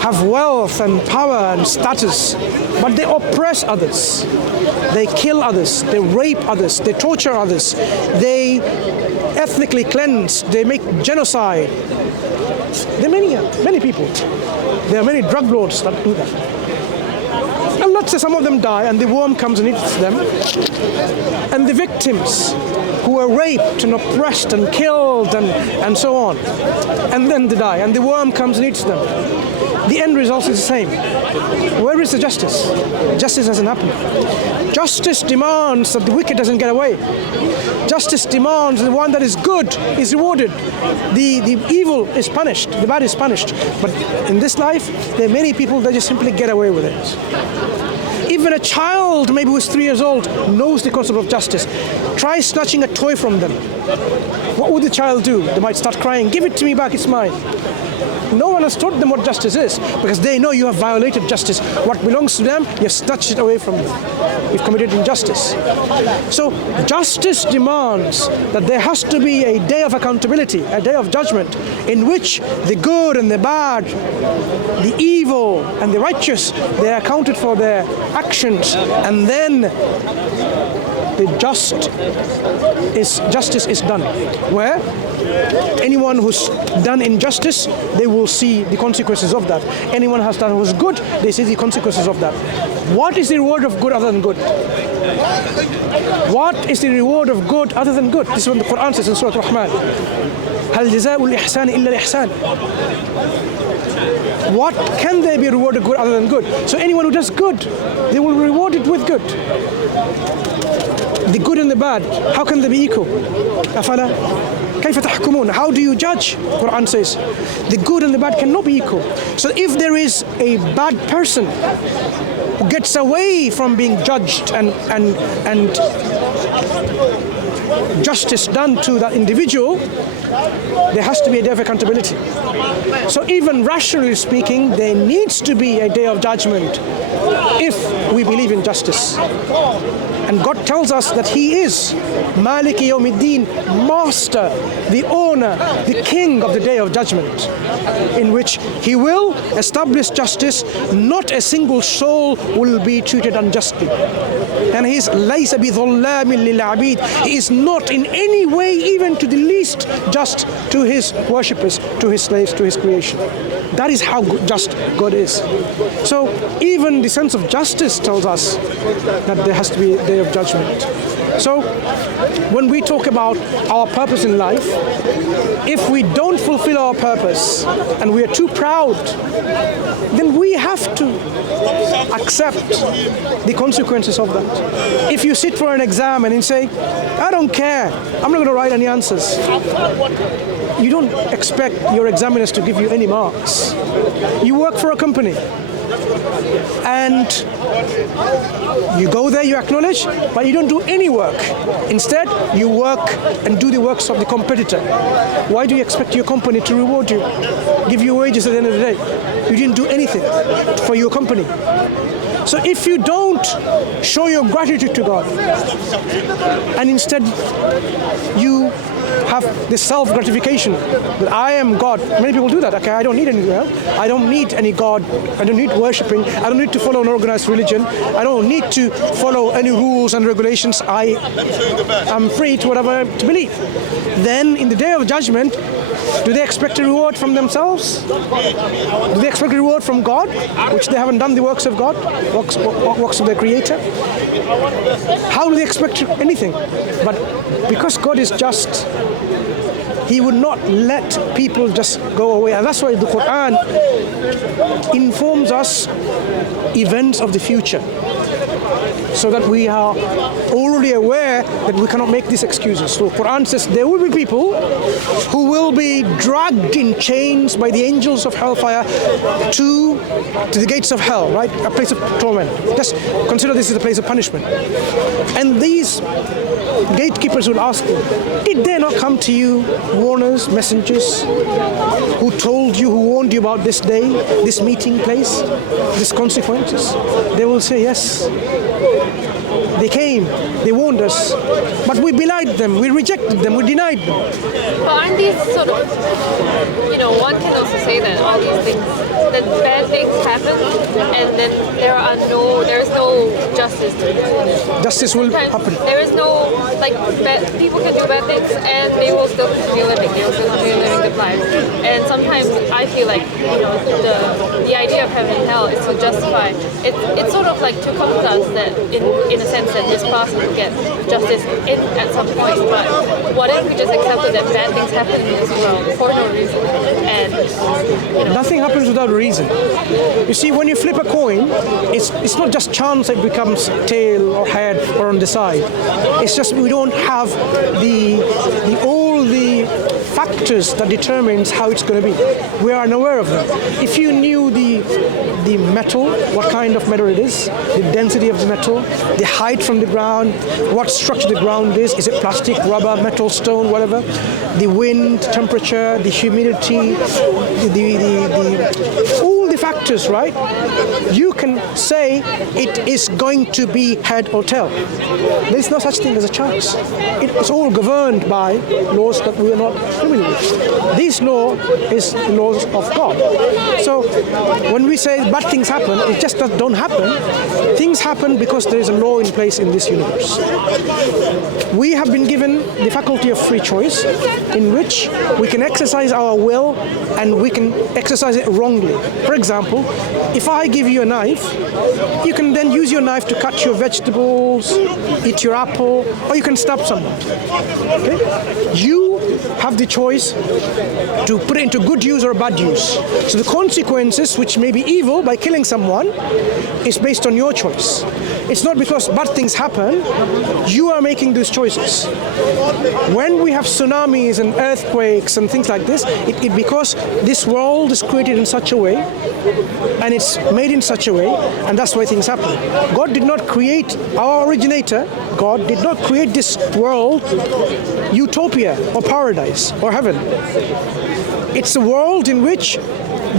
have wealth and power and status, but they oppress others, they kill others, they rape others, they torture others, they ethnically cleanse, they make genocide? There are many people. There are many drug lords that do that. And let's say some of them die and the worm comes and eats them, and the victims who were raped and oppressed and killed and so on, and then they die and the worm comes and eats them. The end result is the same. Where is the justice? Justice hasn't happened. Justice demands that the wicked doesn't get away. Justice demands the one that is good is rewarded. The evil is punished. The bad is punished. But in this life, there are many people that just simply get away with it. Even a child, maybe who's 3 years old, knows the concept of justice. Try snatching a toy from them. What would the child do? They might start crying, give it to me back, it's mine. No one has taught them what justice is, because they know you have violated justice. What belongs to them, you have snatched it away from them. You've committed injustice. So justice demands that there has to be a day of accountability, a day of judgment, in which the good and the bad, the evil and the righteous, they are accounted for their actions, and then the justice is done. Where anyone who's done injustice, they will see the consequences of that. Anyone has done who's good, they see the consequences of that. What is the reward of good other than good? What is the reward of good other than good? This is what the Quran says in Surah Ar-Rahman. هل جزاء الإحسان إلا الإحسان. What can they be rewarded good other than good? So anyone who does good, they will be rewarded with good. The good and the bad, how can they be equal? أفلا كيف تحكمون? How do you judge? Quran says the good and the bad cannot be equal. So if there is a bad person who gets away from being judged and justice done to that individual, there has to be a day of accountability. So even rationally speaking, there needs to be a day of judgment if we believe in justice. And God tells us that He is Maliki Yawmiddin, Master, the owner, the King of the Day of Judgment, in which He will establish justice. Not a single soul will be treated unjustly. And He is laysa bi dhallamin lil abid. He is not in any way, even to the least, just to His worshippers, to His slaves, to His creation. That is how just God is. So even the sense of justice tells us that there has to be a day of judgment. So when we talk about our purpose in life, if we don't fulfill our purpose and we are too proud, then we have to accept the consequences of that. If you sit for an exam and you say, I don't care, I'm not going to write any answers, you don't expect your examiners to give you any marks. You work for a company and you go there, you acknowledge, but you don't do any work. Instead, you work and do the works of the competitor. Why do you expect your company to reward you, give you wages at the end of the day? You didn't do anything for your company. So if you don't show your gratitude to God, and instead you have this self-gratification that I am God. Many people do that. Okay, I don't need any help. I don't need any God. I don't need worshipping. I don't need to follow an organized religion. I don't need to follow any rules and regulations. I am free to whatever to believe. Then in the day of judgment, do they expect a reward from themselves? Do they expect a reward from God, which they haven't done the works of God, works of their Creator? How do they expect anything? But because God is just, He would not let people just go away. And that's why the Quran informs us events of the future, so that we are already aware that we cannot make these excuses. So Quran says there will be people who will be dragged in chains by the angels of hellfire to the gates of hell, right? A place of torment. Just consider this is a place of punishment. And these gatekeepers will ask them, did there not come to you warners, messengers, who told you, who warned you about this day, this meeting place, these consequences? They will say, yes. They came, they warned us, but we belied them, we rejected them, we denied them. But aren't these sort of, one can also say that all these things, that bad things happen, and then there is no justice to it. Justice will Sometimes happen. There is no, people can do bad things and they will still continue living, they will still continue living good lives. And sometimes I feel like, the idea of heaven and hell is to justify, it's sort of like to comfort us that in a sense that this person will get justice at some point, but what if we just accepted that bad things happen in this world for no reason? And nothing happens without a reason. You see, when you flip a coin, it's not just chance it becomes tail or head or on the side. It's just we don't have all the factors that determines how it's going to be. We are unaware of them. If you knew the metal, what kind of metal it is, the density of the metal, the height from the ground, what structure the ground is it plastic, rubber, metal, stone, whatever, the wind, temperature, the humidity, all the factors, right? You can say it is going to be head or tail. There is no such thing as a chance. It's all governed by laws that we are not familiar with. This law is the laws of God. So when we say bad things happen, it just don't happen. Things happen because there is a law in place in this universe. We have been given the faculty of free choice, in which we can exercise our will and we can exercise it wrongly. For example, if I give you a knife, you can then use your knife to cut your vegetables, eat your apple, or you can stab someone. Okay? You have the choice to put it into good use or bad use. So the consequences, which may be evil by killing someone, is based on your choice. It's not because bad things happen, you are making those choices. When we have tsunamis and earthquakes and things like this, it because this world is created in such a way, and it's made in such a way, and that's why things happen. God did not create, our originator, God did not create this world utopia or paradise or heaven. It's a world in which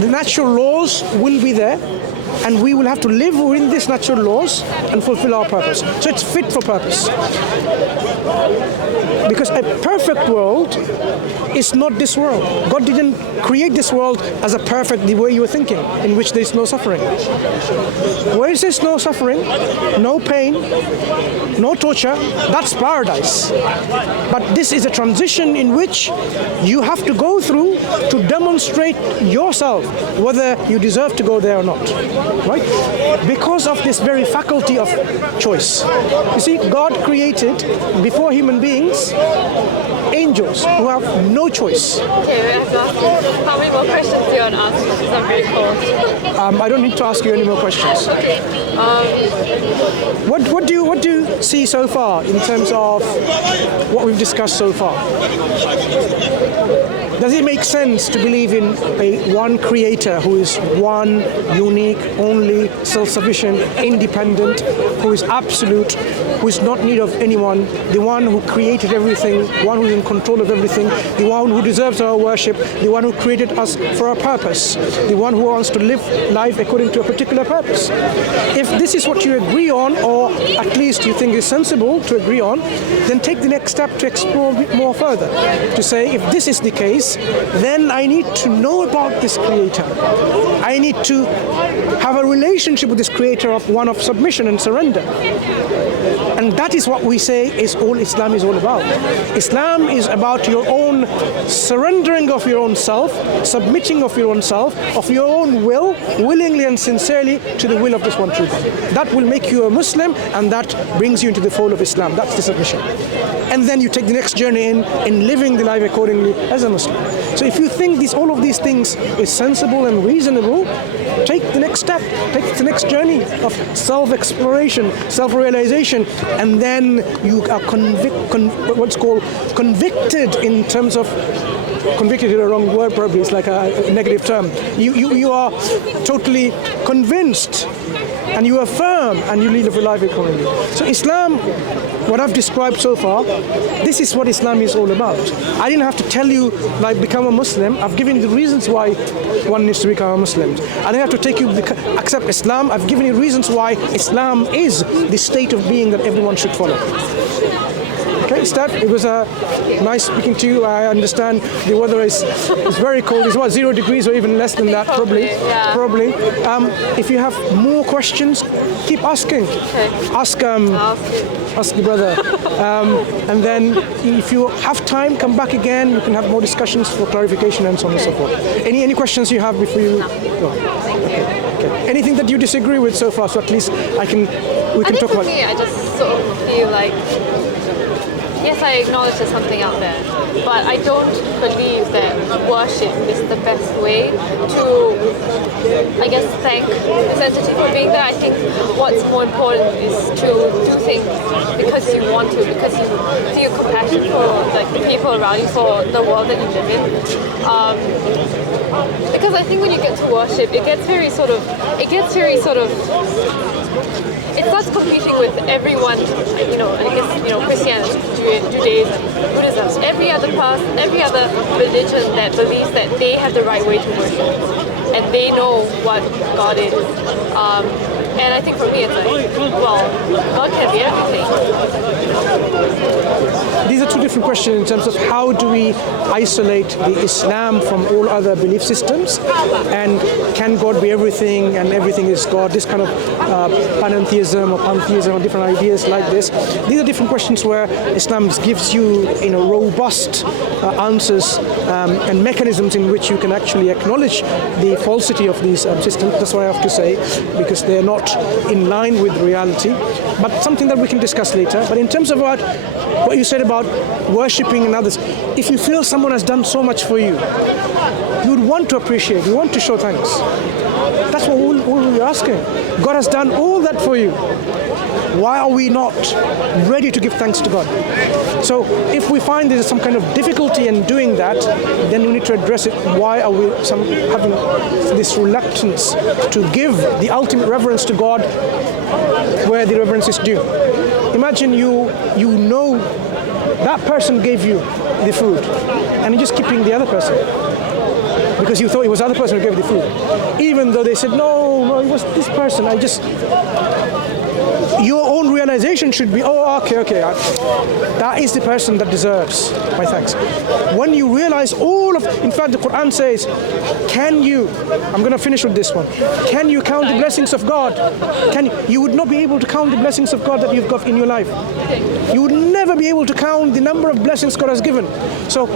the natural laws will be there, and we will have to live within these natural laws and fulfill our purpose. So it's fit for purpose. Because a perfect world is not this world. God didn't create this world as a perfect, the way you were thinking, in which there is no suffering. Where is there no suffering, no pain, no torture, that's paradise. But this is a transition in which you have to go through to demonstrate yourself whether you deserve to go there or not. Right? Because of this very faculty of choice. You see, God created, before human beings, angels who have no choice. Okay, we have to ask you, how many more questions do you want to ask? Because I'm very cold. I don't need to ask you any more questions. Okay. What do you see so far in terms of what we've discussed so far? Does it make sense to believe in a one creator who is one, unique, only, self-sufficient, independent, who is absolute, who is not in need of anyone, the one who created everything, one who is in control of everything, the one who deserves our worship, the one who created us for a purpose, the one who wants to live life according to a particular purpose? If this is what you agree on, or at least you think is sensible to agree on, then take the next step to explore a bit more further. To say, if this is the case, then I need to know about this creator. I need to have a relationship with this creator of one of submission and surrender. And that is what we say is all Islam is all about. Islam is about your own surrendering of your own self, submitting of your own self, of your own will, willingly and sincerely to the will of this one true God. That will make you a Muslim, and that brings you into the fold of Islam. That's the submission. And then you take the next journey in living the life accordingly as a Muslim. So if you think all of these things is sensible and reasonable, take the next step, take the next journey of self-exploration, self-realization, and then you are convicted in terms of, convicted is a wrong word probably, it's like a negative term. You are totally convinced, and you affirm, and you live a life accordingly. So Islam, what I've described so far, this is what Islam is all about. I didn't have to tell you, like, become a Muslim. I've given you the reasons why one needs to become a Muslim. I didn't have to take you accept Islam. I've given you reasons why Islam is the state of being that everyone should follow. Okay, Steph, it was nice speaking to you. I understand the weather is very cold. It's what, 0 degrees or even less than that, probably. Yeah. Probably. If you have more questions, keep asking. Okay. Ask your brother. And then if you have time, come back again. You can have more discussions for clarification and so on and so forth. Any questions you have before you go? Okay. Anything that you disagree with so far, so at least we can talk about. For me, I just sort of feel like, yes, I acknowledge there's something out there, but I don't believe that worship is the best way to, I guess, thank this entity for being there. I think what's more important is to do things because you want to, because you feel compassion for like the people around you, for the world that you live in. Because I think when you get to worship, it starts competing with everyone, Christianity, Judaism, Buddhism, every other religion that believes that they have the right way to worship and they know what God is. And I think for me it's like, well, God can be everything. These are two different questions in terms of how do we isolate the Islam from all other belief systems, and can God be everything and everything is God, this kind of panentheism or pantheism or different ideas like this. These are different questions where Islam gives you robust answers and mechanisms in which you can actually acknowledge the falsity of these systems. That's what I have to say, because they're not in line with reality, but something that we can discuss later. But in terms of what you said about worshipping in others. If you feel someone has done so much for you, you would want to appreciate, you want to show thanks. That's what we're asking. God has done all that for you. Why are we not ready to give thanks to God? So if we find there's some kind of difficulty in doing that, then we need to address it. Why are we having this reluctance to give the ultimate reverence to God where the reverence is due? Imagine you know that person gave you the food and you're just keeping the other person because you thought it was the other person who gave you the food, even though they said no, it was this person. Your own realization should be, okay, that is the person that deserves my thanks. When you realize in fact the Quran says, I'm going to finish with this one, can you count the blessings of God? You would not be able to count the blessings of God that you've got in your life. You would never be able to count the number of blessings God has given. So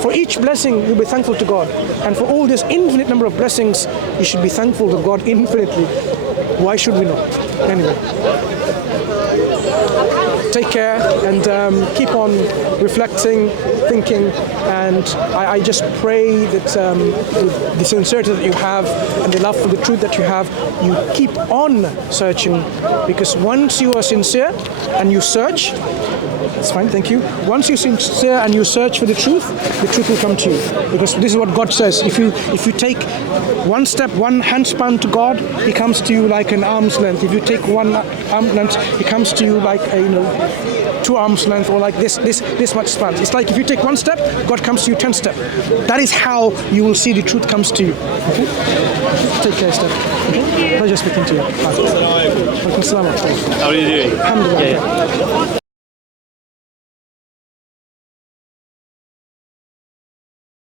for each blessing, you'll be thankful to God. And for all this infinite number of blessings, you should be thankful to God infinitely. Why should we not? Anyway. Take care and keep on reflecting, thinking, and I just pray that the sincerity that you have and the love for the truth that you have, you keep on searching, because once you are sincere and you search, it's fine, thank you. Once you're sincere and you search for the truth will come to you. Because this is what God says. If you take one step, one handspan to God, He comes to you like an arm's length. If you take one arm's length, He comes to you like 2 arms length, or like this much span. It's like if you take one step, God comes to you 10 steps. That is how you will see the truth comes to you. Okay? Take care, Steph. Okay? Pleasure speaking to you. Bye. How are you doing? Alhamdulillah.